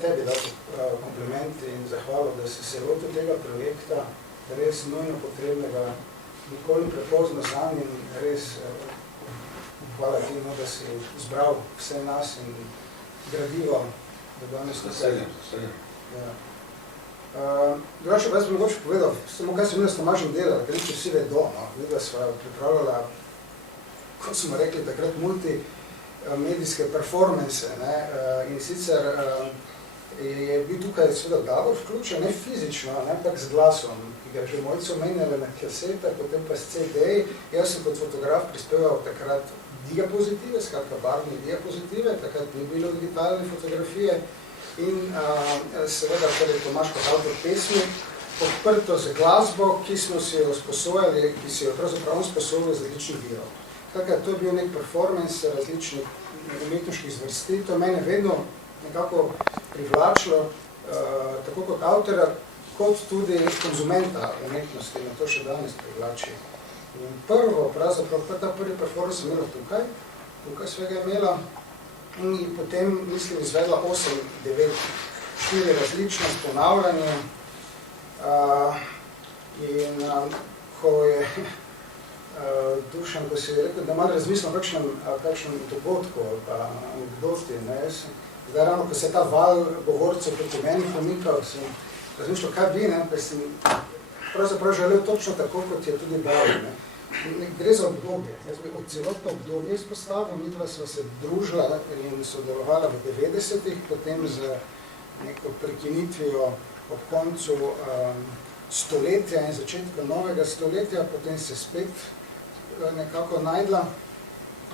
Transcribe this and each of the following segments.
tebi dati kompliment in zahvalo, da si se lotil tega projekta, res nujno potrebnega, nikoli prepozno zanj in res hvala ti, da si zbral vse nas in gradivo, da danes tukaj. Drugače, pa jaz bi mogoče povedal, samo kaj sem mi s Tomažem delala, ker nič vsi vedo, da sva pripravljala, kot smo rekli takrat, multimedijske performance, in sicer je bil tukaj seveda Davor vključen, ne fizično, ampak z glasom, ki ga že mojci omenjali na kasete, potem pa s CD-ji. Jaz sem kot fotograf prispeval takrat diapozitive, skratka barvne diapozitive, takrat ni bilo digitalne fotografije in seveda, ker je Tomaž kot avtor pesmi, podprto z glasbo, ki smo si jo sposojali, ki si jo pravzaprav sposojali z različnih virov. Skratka, to je bil nek performance različnih umetniških zvrsti, to mene vedno nekako privlačilo, tako kot avtora, kot tudi konzumenta umetnosti, na to še danes privlači. In prvo, pravzaprav, ta prvi performance sem imela tukaj svega imela, in potem, mislim, izvedla 8-9, 4 različne ponavljanje, in ko je Dušan, ko si rekel, da malo razmislim kakšnem dogodku, pa anekdoti, zdaj ravno, ko se je ta val govorcev proti meni pomikal, sem razmišljal, kaj bi, pa sem pravzaprav želel točno tako, kot je tudi bavil. Gre za obdobje. Jaz bi od celotno obdobje izpostavil, midva sva se družila in sodelovala v 90-ih, potem z neko prekinitvijo ob koncu stoletja in začetka novega stoletja, potem se spet nekako najdla,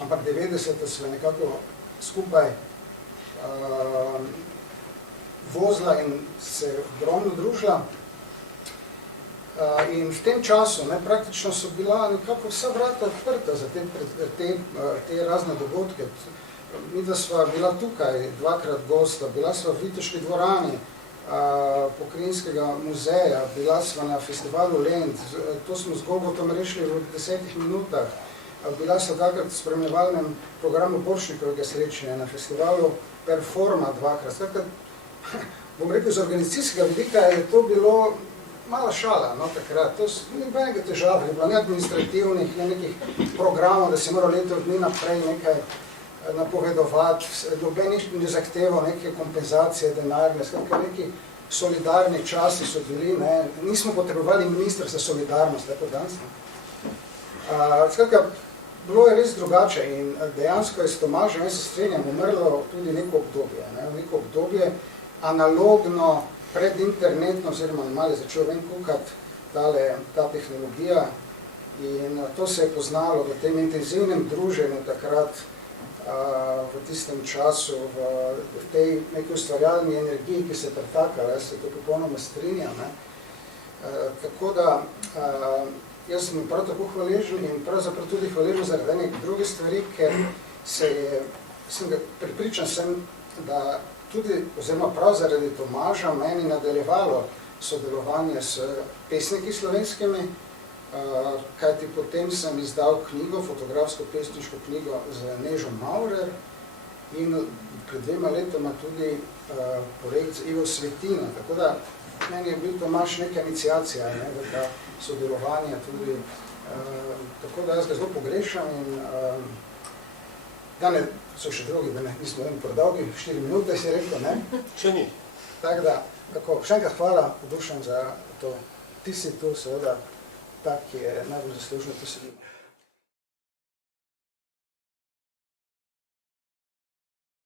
ampak 90-te sva nekako skupaj vozila in se ogromno družila. In v tem času praktično so bila nekako vsa vrata odprta za te razne dogodke. Midva sva bila tukaj dvakrat gosta, bila sva v Viteški dvorani Pokrajinskega muzeja, bila sva na festivalu Lent, to smo z Gogotom rešili v 10 minutah, bila sva takrat v spremljevalnem programu Borštnikovega srečanja na festivalu Performa dvakrat. Skratka, bom rekel, z organizacijskega vidika je to bilo mala šala, takrat. To ni benega težava, je bilo ne administrativnih, ne nekih programov, da se mora leto dni naprej nekaj napovedovati, noben ne zahteval neke kompenzacije denarne, skratka neki solidarni časi so bili, nismo potrebovali ministra za solidarnost, tako danes. Skratka, bilo je res drugače in dejansko je s Tomažem, jaz se strenjam, umrlo tudi neko obdobje, analogno, predinternetno, oziroma malo je začel ven kukati ta tehnologija in to se je poznalo v tem intenzivnem druženju takrat, v tistem času, v tej neki ustvarjalni energiji, ki se je pretakala, jaz se to popolnoma strinjam. Tako da, jaz sem prav tako hvaležen in pravzaprav tudi hvaležen zaradi nekaj druge stvari, ker pripričan sem, da tudi, oziroma prav zaradi Tomaža, meni nadaljevalo sodelovanje s pesniki slovenskimi, kajti potem sem izdal knjigo, fotografsko-pesniško knjigo z Nežo Maurer in pred 2 letoma tudi projekt z Ivo Svetina. Tako da meni je bil Tomaž neka iniciacija v ta sodelovanja tudi. Tako da jaz ga zelo pogrešam in danes so še drugi, da nismo predolgi, 4 minute si rekel, ne? Še ni. Tako da, še enkrat hvala, Dušan, za to. Ti si tu seveda tak, ki je najbolj zaslužen, to se vidi.